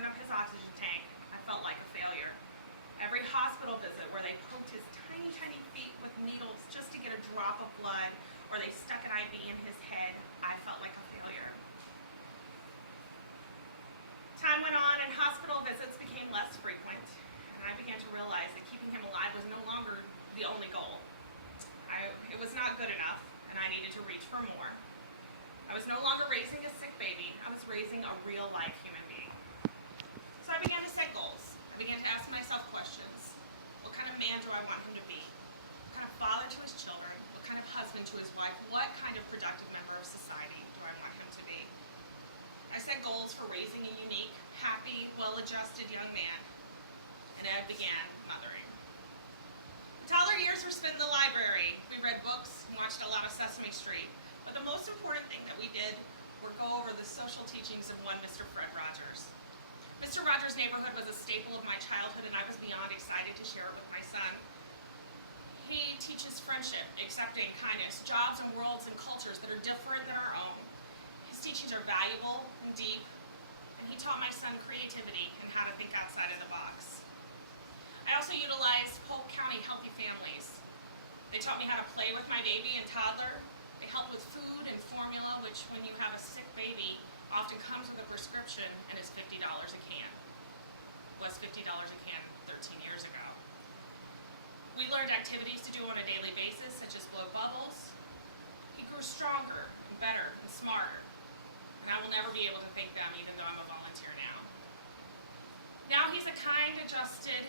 turn up his oxygen tank, I felt like a failure. Every hospital visit where they poked his tiny, tiny feet with needles just to get a drop of blood, or they stuck an IV in his head, I felt like a failure. Time went on and hospital visits became less frequent, and I began to realize that keeping him alive was no longer the only goal. It was not good enough, and I needed to reach for more. I was no longer raising a sick baby, I was raising a real-life human being. So I began to set goals. I began to ask myself questions. What kind of man do I want him to be? What kind of father to his children? What kind of husband to his wife? What kind of productive member of society do I want him to be? I set goals for raising a unique, happy, well-adjusted young man, and I began mothering. Toddler years were spent in the library. We read books and watched a lot of Sesame Street. But the most important thing that we did were go over the social teachings of one Mr. Fred Rogers. Mr. Rogers' Neighborhood was a staple of my childhood, and I was beyond excited to share it with my son. He teaches friendship, accepting, kindness, jobs and worlds and cultures that are different than our own. His teachings are valuable and deep, and he taught my son creativity and how to think outside of the box. I also utilized Polk County Healthy Families. They taught me how to play with my baby and toddler. They helped with food and formula, which when you have a sick baby, often comes with a prescription and is $50 a can. Was $50 a can 13 years ago. We learned activities to do on a daily basis, such as blow bubbles. He grew stronger and better and smarter. And I will never be able to thank them, even though I'm a volunteer now. Now he's a kind, adjusted,